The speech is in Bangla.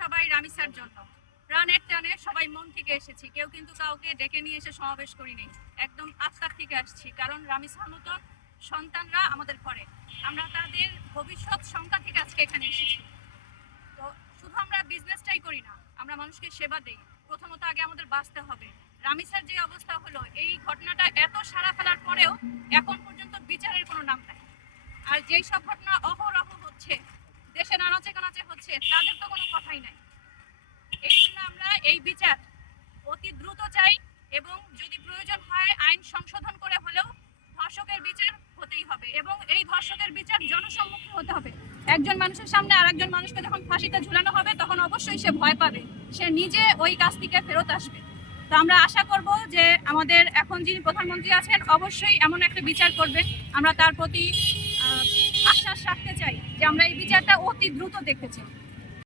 সবাই রামিসার জন্য প্রাণের টানে সবাই মন থেকে এসেছি, কেউ কিন্তু কাউকে ডেকে নিয়ে এসে সমাবেশ করিনি, একদম আত্মার থেকে আসছি। কারণ রামিসার মতন সন্তানরা আমাদের ঘরে, আমরা তাদের ভবিষ্যৎ সংখ্যা থেকে আজকে এখানে এসেছি। তো শুধু আমরা বিজনেসটাই করি না, আমরা মানুষকে সেবা দেই। প্রথমত আগে আমাদের বাঁচতে হবে। রামিসার যে অবস্থা হলো, এই ঘটনাটা এত সাড়া ফেলার পরেও এখন পর্যন্ত বিচারের কোনো নাম নাই। আর যেই সব ঘটনা অহরহ হচ্ছে, দেশে নানাচে কানাচে হচ্ছে, তাদের তো কোনো কথাই নাই। এই জন্য আমরা এই বিচার অতি দ্রুত চাই, এবং যদি প্রয়োজন হয় আইন সংশোধন করে হলেও ধর্ষকের বিচার হতেই হবে, এবং এই ধর্ষকের বিচার জনসম্মুখে হতে হবে। একজন মানুষের সামনে আর একজন মানুষকে যখন ফাঁসিতে ঝুলানো হবে, তখন অবশ্যই সে ভয় পাবে, সে নিজে ওই কাজ থেকে ফেরত আসবে। তো আমরা আশা করব যে আমাদের এখন যিনি প্রধানমন্ত্রী আছেন অবশ্যই এমন একটা বিচার করবেন। আমরা তার প্রতি আশ্বাস রাখতে চাই যে আমরা এই বিচারটা অতি দ্রুত দেখতে চাই।